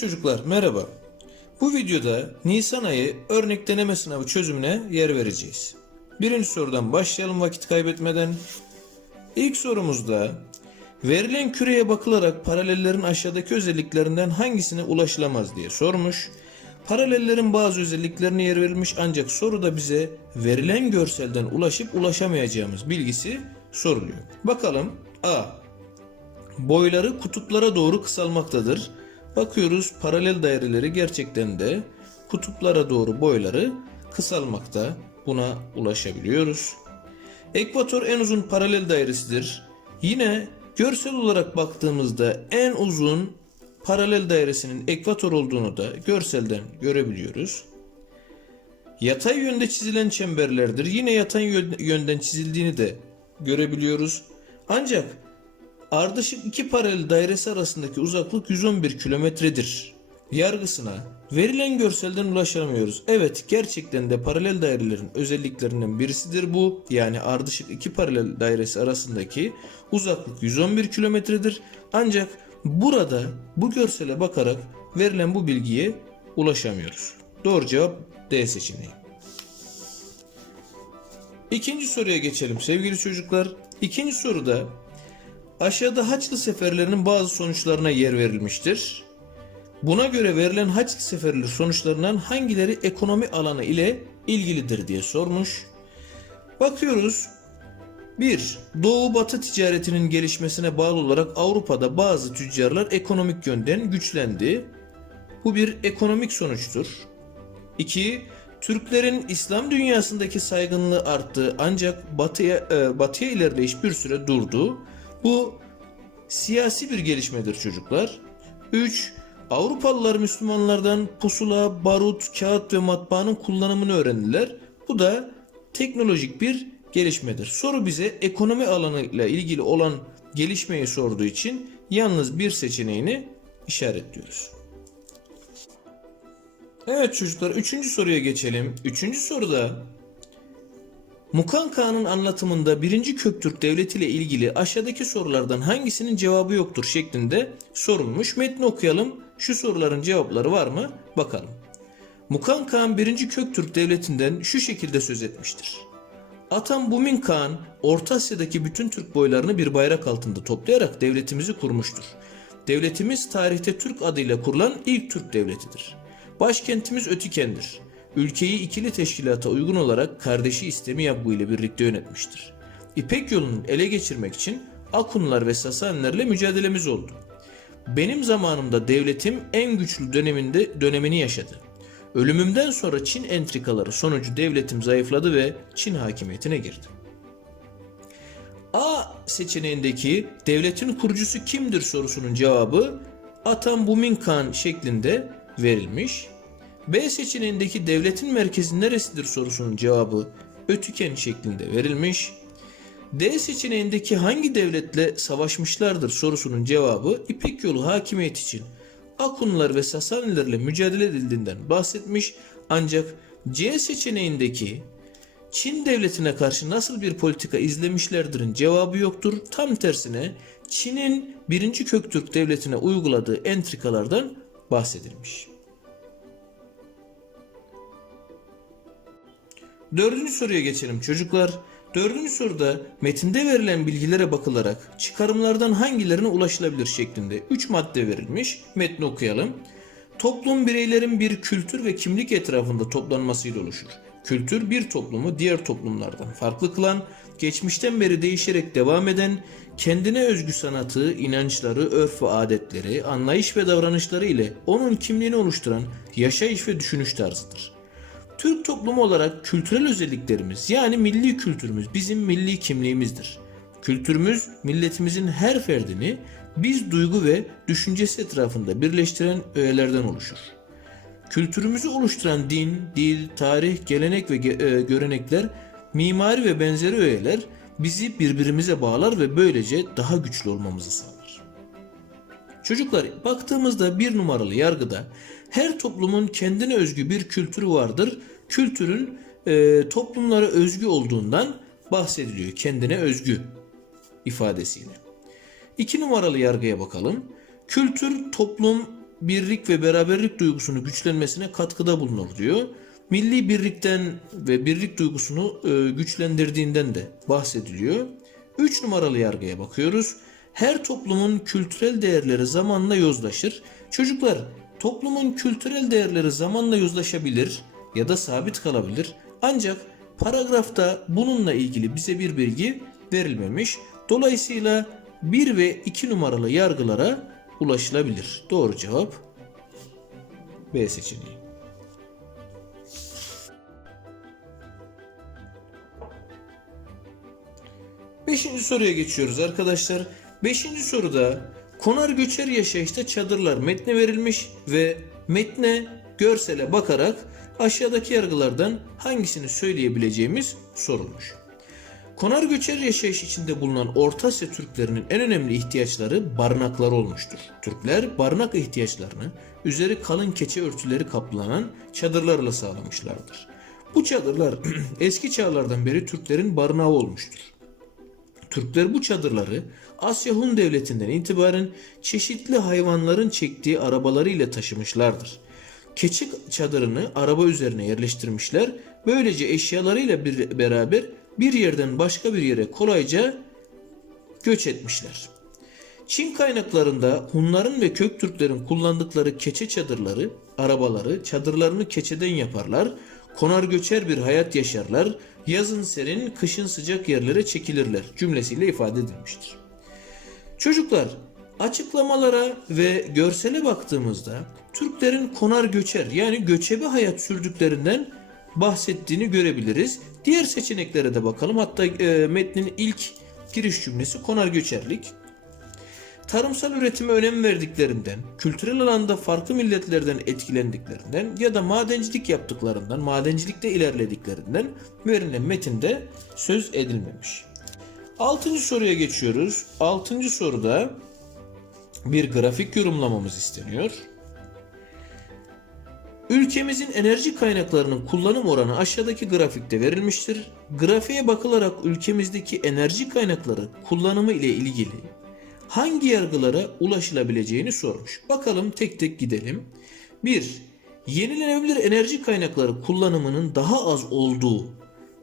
Çocuklar merhaba. Bu videoda Nisan ayı örnek deneme sınavı çözümüne yer vereceğiz. Birinci sorudan başlayalım vakit kaybetmeden. İlk sorumuzda verilen küreye bakılarak paralellerin aşağıdaki özelliklerinden hangisine ulaşılamaz diye sormuş. Paralellerin bazı özelliklerine yer verilmiş ancak soruda bize verilen görselden ulaşıp ulaşamayacağımız bilgisi soruluyor. Bakalım A. Boyları kutuplara doğru kısalmaktadır. Bakıyoruz paralel daireleri gerçekten de kutuplara doğru boyları kısalmakta. Buna ulaşabiliyoruz. Ekvator en uzun paralel dairesidir. Yine görsel olarak baktığımızda en uzun paralel dairesinin ekvator olduğunu da görselden görebiliyoruz. Yatay yönde çizilen çemberlerdir. Yine yatay yön- yönden çizildiğini de görebiliyoruz. Ancak ardışık iki paralel dairesi arasındaki uzaklık 111 kilometredir. Yargısına verilen görselden ulaşamıyoruz. Evet gerçekten de paralel dairelerin özelliklerinden birisidir bu. Yani ardışık iki paralel dairesi arasındaki uzaklık 111 kilometredir. Ancak burada bu görsele bakarak verilen bu bilgiye ulaşamıyoruz. Doğru cevap D seçeneği. İkinci soruya geçelim sevgili çocuklar. İkinci soruda aşağıda Haçlı seferlerinin bazı sonuçlarına yer verilmiştir. Buna göre verilen Haçlı seferleri sonuçlarından hangileri ekonomi alanı ile ilgilidir diye sormuş. Bakıyoruz. 1. Doğu Batı ticaretinin gelişmesine bağlı olarak Avrupa'da bazı tüccarlar ekonomik yönden güçlendi. Bu bir ekonomik sonuçtur. 2. Türklerin İslam dünyasındaki saygınlığı arttı ancak batıya, e, batıya ilerleyiş bir süre durdu. Bu siyasi bir gelişmedir çocuklar. 3. Avrupalılar Müslümanlardan pusula, barut, kağıt ve matbaanın kullanımını öğrendiler. Bu da teknolojik bir gelişmedir. Soru bize ekonomi alanıyla ilgili olan gelişmeyi sorduğu için yalnız bir seçeneğini işaretliyoruz. Evet çocuklar üçüncü soruya geçelim. Üçüncü soruda Mukan Kağan'ın anlatımında birinci Köktürk Devleti ile ilgili aşağıdaki sorulardan hangisinin cevabı yoktur şeklinde sorulmuş. Metni okuyalım. Şu soruların cevapları var mı? Bakalım. Mukan Kağan 1. Köktürk Devleti'nden şu şekilde söz etmiştir. Atam Bumin Kağan, Orta Asya'daki bütün Türk boylarını bir bayrak altında toplayarak devletimizi kurmuştur. Devletimiz tarihte Türk adıyla kurulan ilk Türk devletidir. Başkentimiz Ötiken'dir. Ülkeyi ikili teşkilata uygun olarak kardeşi İstemiyabu ile birlikte yönetmiştir. İpek yolunu ele geçirmek için Akunlar ve Sasanilerle mücadelemiz oldu. Benim zamanımda devletim en güçlü döneminde dönemini yaşadı. Ölümümden sonra Çin entrikaları sonucu devletim zayıfladı ve Çin hakimiyetine girdi. A seçeneğindeki devletin kurucusu kimdir sorusunun cevabı Atam Bumin Khan şeklinde verilmiş. B seçeneğindeki devletin merkezi neresidir sorusunun cevabı Ötüken şeklinde verilmiş. D seçeneğindeki hangi devletle savaşmışlardır sorusunun cevabı İpek yolu hakimiyet için Akunlar ve Sasanilerle mücadele edildiğinden bahsetmiş ancak C seçeneğindeki Çin devletine karşı nasıl bir politika izlemişlerdirin cevabı yoktur. Tam tersine Çin'in 1. Köktürk devletine uyguladığı entrikalardan bahsedilmiş. Dördüncü soruya geçelim çocuklar. Dördüncü soruda metinde verilen bilgilere bakılarak çıkarımlardan hangilerine ulaşılabilir şeklinde 3 madde verilmiş. Metni okuyalım. Toplum bireylerin bir kültür ve kimlik etrafında toplanmasıyla oluşur. Kültür bir toplumu diğer toplumlardan farklı kılan, geçmişten beri değişerek devam eden, kendine özgü sanatı, inançları, örf ve adetleri, anlayış ve davranışları ile onun kimliğini oluşturan yaşayış ve düşünüş tarzıdır. Türk toplumu olarak kültürel özelliklerimiz yani milli kültürümüz bizim milli kimliğimizdir. Kültürümüz milletimizin her ferdini biz duygu ve düşüncesi etrafında birleştiren öğelerden oluşur. Kültürümüzü oluşturan din, dil, tarih, gelenek ve ge- e, görenekler, mimari ve benzeri öğeler bizi birbirimize bağlar ve böylece daha güçlü olmamızı sağlar. Çocuklar baktığımızda bir numaralı yargıda her toplumun kendine özgü bir kültürü vardır. Kültürün e, toplumlara özgü olduğundan bahsediliyor. Kendine özgü ifadesiyle. İki numaralı yargıya bakalım. Kültür toplum birlik ve beraberlik duygusunun güçlenmesine katkıda bulunur diyor. Milli birlikten ve birlik duygusunu e, güçlendirdiğinden de bahsediliyor. 3 numaralı yargıya bakıyoruz. Her toplumun kültürel değerleri zamanla yozlaşır. Çocuklar, toplumun kültürel değerleri zamanla yozlaşabilir ya da sabit kalabilir. Ancak paragrafta bununla ilgili bize bir bilgi verilmemiş. Dolayısıyla 1 ve 2 numaralı yargılara ulaşılabilir. Doğru cevap B seçeneği. Beşinci soruya geçiyoruz arkadaşlar. Beşinci soruda konar göçer yaşayışta çadırlar metne verilmiş ve metne görsele bakarak aşağıdaki yargılardan hangisini söyleyebileceğimiz sorulmuş. Konar göçer yaşayış içinde bulunan Orta Asya Türklerinin en önemli ihtiyaçları barınaklar olmuştur. Türkler barınak ihtiyaçlarını üzeri kalın keçe örtüleri kaplanan çadırlarla sağlamışlardır. Bu çadırlar eski çağlardan beri Türklerin barınağı olmuştur. Türkler bu çadırları Asya Hun devletinden itibaren çeşitli hayvanların çektiği arabalarıyla taşımışlardır. Keçi çadırını araba üzerine yerleştirmişler. Böylece eşyalarıyla bir, beraber bir yerden başka bir yere kolayca göç etmişler. Çin kaynaklarında Hunların ve Köktürklerin kullandıkları keçe çadırları, arabaları, çadırlarını keçeden yaparlar, konar göçer bir hayat yaşarlar, yazın serin, kışın sıcak yerlere çekilirler cümlesiyle ifade edilmiştir. Çocuklar, açıklamalara ve görsele baktığımızda Türklerin konar göçer yani göçebe hayat sürdüklerinden bahsettiğini görebiliriz. Diğer seçeneklere de bakalım. Hatta e, metnin ilk giriş cümlesi konar göçerlik. Tarımsal üretime önem verdiklerinden, kültürel alanda farklı milletlerden etkilendiklerinden ya da madencilik yaptıklarından, madencilikte ilerlediklerinden verilen metinde söz edilmemiş. Altıncı soruya geçiyoruz. Altıncı soruda bir grafik yorumlamamız isteniyor. Ülkemizin enerji kaynaklarının kullanım oranı aşağıdaki grafikte verilmiştir. Grafiğe bakılarak ülkemizdeki enerji kaynakları kullanımı ile ilgili hangi yargılara ulaşılabileceğini sormuş. Bakalım tek tek gidelim. 1. Yenilenebilir enerji kaynakları kullanımının daha az olduğu.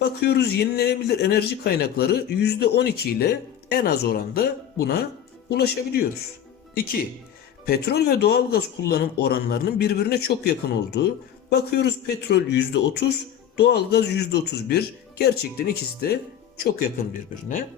Bakıyoruz yenilenebilir enerji kaynakları %12 ile en az oranda buna ulaşabiliyoruz. 2. Petrol ve doğalgaz kullanım oranlarının birbirine çok yakın olduğu. Bakıyoruz petrol %30, doğalgaz %31. Gerçekten ikisi de çok yakın birbirine.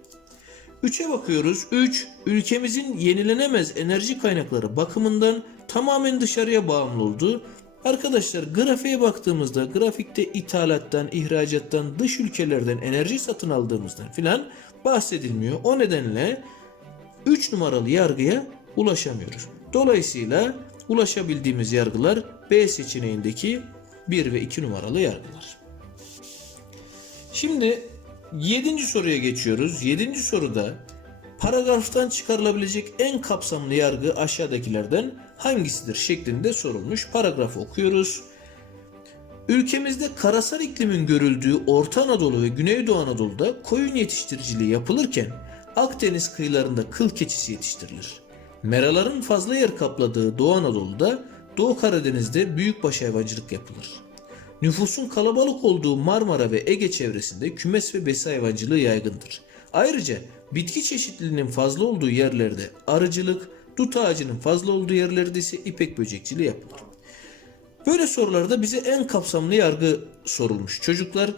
3'e bakıyoruz. 3. Ülkemizin yenilenemez enerji kaynakları bakımından tamamen dışarıya bağımlı olduğu. Arkadaşlar grafiğe baktığımızda grafikte ithalattan, ihracattan, dış ülkelerden enerji satın aldığımızdan filan bahsedilmiyor. O nedenle 3 numaralı yargıya ulaşamıyoruz. Dolayısıyla ulaşabildiğimiz yargılar B seçeneğindeki 1 ve 2 numaralı yargılar. Şimdi 7. soruya geçiyoruz. 7. soruda paragraftan çıkarılabilecek en kapsamlı yargı aşağıdakilerden hangisidir şeklinde sorulmuş. Paragrafı okuyoruz. Ülkemizde karasal iklimin görüldüğü Orta Anadolu ve Güneydoğu Anadolu'da koyun yetiştiriciliği yapılırken Akdeniz kıyılarında kıl keçisi yetiştirilir. Meraların fazla yer kapladığı Doğu Anadolu'da Doğu Karadeniz'de büyükbaş hayvancılık yapılır. Nüfusun kalabalık olduğu Marmara ve Ege çevresinde kümes ve besi hayvancılığı yaygındır. Ayrıca bitki çeşitliliğinin fazla olduğu yerlerde arıcılık, dut ağacının fazla olduğu yerlerde ise ipek böcekçiliği yapılır. Böyle sorularda bize en kapsamlı yargı sorulmuş. Çocuklar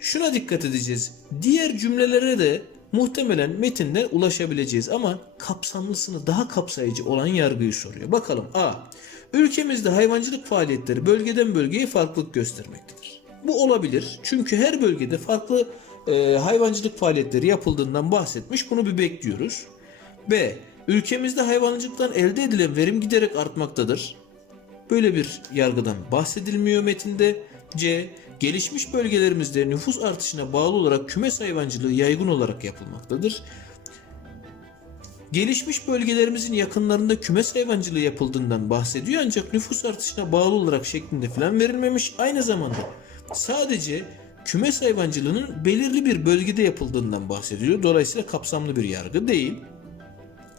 şuna dikkat edeceğiz. Diğer cümlelere de muhtemelen metinden ulaşabileceğiz ama kapsamlısını daha kapsayıcı olan yargıyı soruyor. Bakalım A. Ülkemizde hayvancılık faaliyetleri bölgeden bölgeye farklılık göstermektedir. Bu olabilir çünkü her bölgede farklı e, hayvancılık faaliyetleri yapıldığından bahsetmiş. Bunu bir bekliyoruz. B. Ülkemizde hayvancılıktan elde edilen verim giderek artmaktadır. Böyle bir yargıdan bahsedilmiyor metinde. C. Gelişmiş bölgelerimizde nüfus artışına bağlı olarak kümes hayvancılığı yaygın olarak yapılmaktadır. Gelişmiş bölgelerimizin yakınlarında kümes hayvancılığı yapıldığından bahsediyor ancak nüfus artışına bağlı olarak şeklinde falan verilmemiş. Aynı zamanda sadece kümes hayvancılığının belirli bir bölgede yapıldığından bahsediliyor. Dolayısıyla kapsamlı bir yargı değil.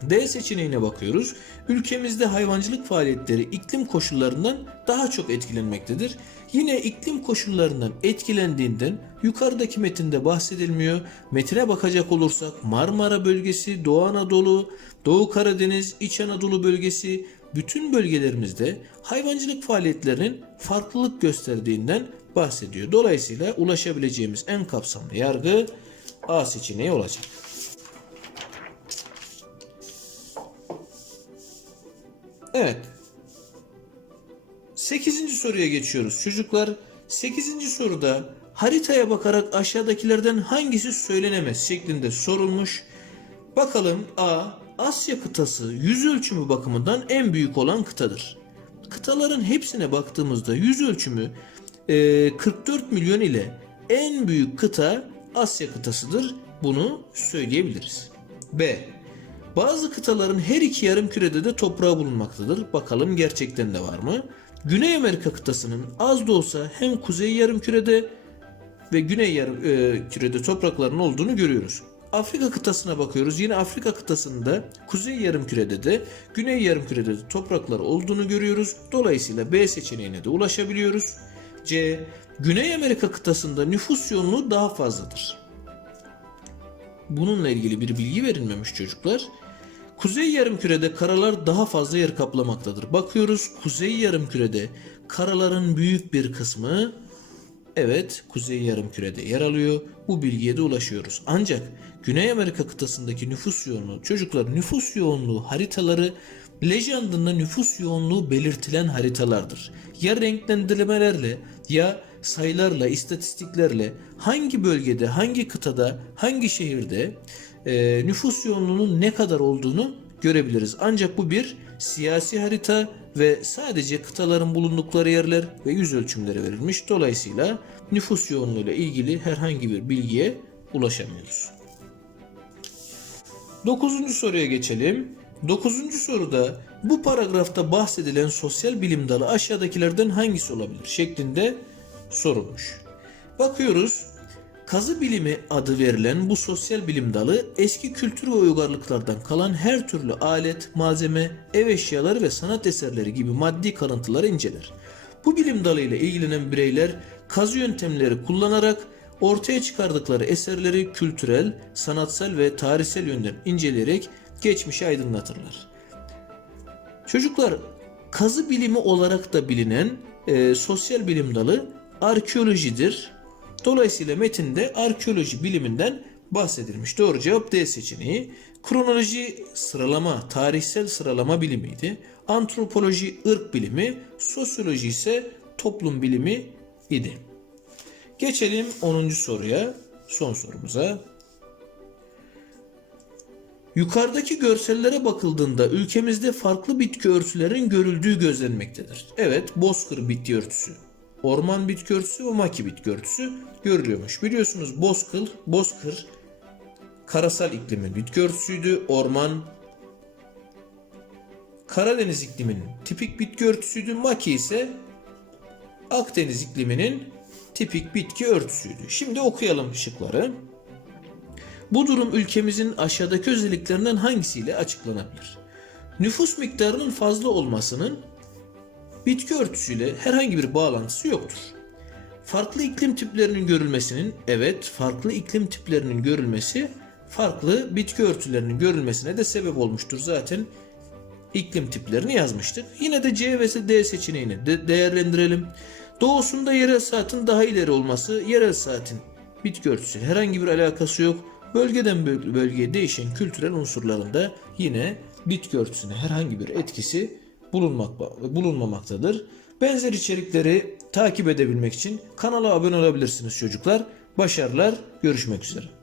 D seçeneğine bakıyoruz. Ülkemizde hayvancılık faaliyetleri iklim koşullarından daha çok etkilenmektedir. Yine iklim koşullarından etkilendiğinden yukarıdaki metinde bahsedilmiyor. Metine bakacak olursak Marmara bölgesi, Doğu Anadolu, Doğu Karadeniz, İç Anadolu bölgesi bütün bölgelerimizde hayvancılık faaliyetlerinin farklılık gösterdiğinden bahsediyor. Dolayısıyla ulaşabileceğimiz en kapsamlı yargı A seçeneği olacak. Evet. 8. soruya geçiyoruz çocuklar. 8. soruda haritaya bakarak aşağıdakilerden hangisi söylenemez şeklinde sorulmuş. Bakalım A. Asya kıtası yüz ölçümü bakımından en büyük olan kıtadır. Kıtaların hepsine baktığımızda yüz ölçümü e, 44 milyon ile en büyük kıta Asya kıtasıdır. Bunu söyleyebiliriz. B. Bazı kıtaların her iki yarım kürede de toprağı bulunmaktadır. Bakalım gerçekten de var mı? Güney Amerika kıtasının az da olsa hem kuzey yarım kürede ve güney yarım e, kürede toprakların olduğunu görüyoruz. Afrika kıtasına bakıyoruz. Yine Afrika kıtasında kuzey yarım kürede de güney yarım kürede de topraklar olduğunu görüyoruz. Dolayısıyla B seçeneğine de ulaşabiliyoruz. C. Güney Amerika kıtasında nüfus yoğunluğu daha fazladır. Bununla ilgili bir bilgi verilmemiş çocuklar. Kuzey yarımkürede karalar daha fazla yer kaplamaktadır. Bakıyoruz kuzey yarımkürede karaların büyük bir kısmı evet kuzey yarımkürede yer alıyor. Bu bilgiye de ulaşıyoruz. Ancak Güney Amerika kıtasındaki nüfus yoğunluğu, çocuklar nüfus yoğunluğu haritaları Legend'ında nüfus yoğunluğu belirtilen haritalardır. Ya renklendirmelerle ya sayılarla, istatistiklerle hangi bölgede, hangi kıtada, hangi şehirde e, nüfus yoğunluğunun ne kadar olduğunu görebiliriz. Ancak bu bir siyasi harita ve sadece kıtaların bulundukları yerler ve yüz ölçümleri verilmiş. Dolayısıyla nüfus yoğunluğuyla ilgili herhangi bir bilgiye ulaşamıyoruz. Dokuzuncu soruya geçelim. Dokuzuncu soruda bu paragrafta bahsedilen sosyal bilim dalı aşağıdakilerden hangisi olabilir şeklinde sorulmuş. Bakıyoruz. Kazı bilimi adı verilen bu sosyal bilim dalı eski kültür ve uygarlıklardan kalan her türlü alet, malzeme, ev eşyaları ve sanat eserleri gibi maddi kalıntıları inceler. Bu bilim dalıyla ilgilenen bireyler kazı yöntemleri kullanarak ortaya çıkardıkları eserleri kültürel, sanatsal ve tarihsel yönden inceleyerek geçmişi aydınlatırlar. Çocuklar kazı bilimi olarak da bilinen e, sosyal bilim dalı arkeolojidir. Dolayısıyla metinde arkeoloji biliminden bahsedilmiş. Doğru cevap D seçeneği. Kronoloji sıralama, tarihsel sıralama bilimiydi. Antropoloji ırk bilimi, sosyoloji ise toplum bilimi idi. Geçelim 10. soruya, son sorumuza. Yukarıdaki görsellere bakıldığında ülkemizde farklı bitki örtülerin görüldüğü gözlenmektedir. Evet, bozkır bitki örtüsü, orman bitki örtüsü ve maki bitki örtüsü görülüyormuş. Biliyorsunuz bozkır, bozkır karasal iklimin bitki örtüsüydü. Orman Karadeniz ikliminin tipik bitki örtüsüydü. Maki ise Akdeniz ikliminin tipik bitki örtüsüydü. Şimdi okuyalım şıkları. Bu durum ülkemizin aşağıdaki özelliklerinden hangisiyle açıklanabilir? Nüfus miktarının fazla olmasının bitki örtüsüyle herhangi bir bağlantısı yoktur. Farklı iklim tiplerinin görülmesinin evet farklı iklim tiplerinin görülmesi farklı bitki örtülerinin görülmesine de sebep olmuştur. Zaten iklim tiplerini yazmıştık. Yine de C ve D seçeneğini de değerlendirelim. Doğusunda yerel saatin daha ileri olması yerel saatin bitki örtüsü herhangi bir alakası yok. Bölgeden bölgeye değişen kültürel unsurlarında yine bitki örtüsüne herhangi bir etkisi bulunmak, bulunmamaktadır. Benzer içerikleri takip edebilmek için kanala abone olabilirsiniz çocuklar. Başarılar, görüşmek üzere.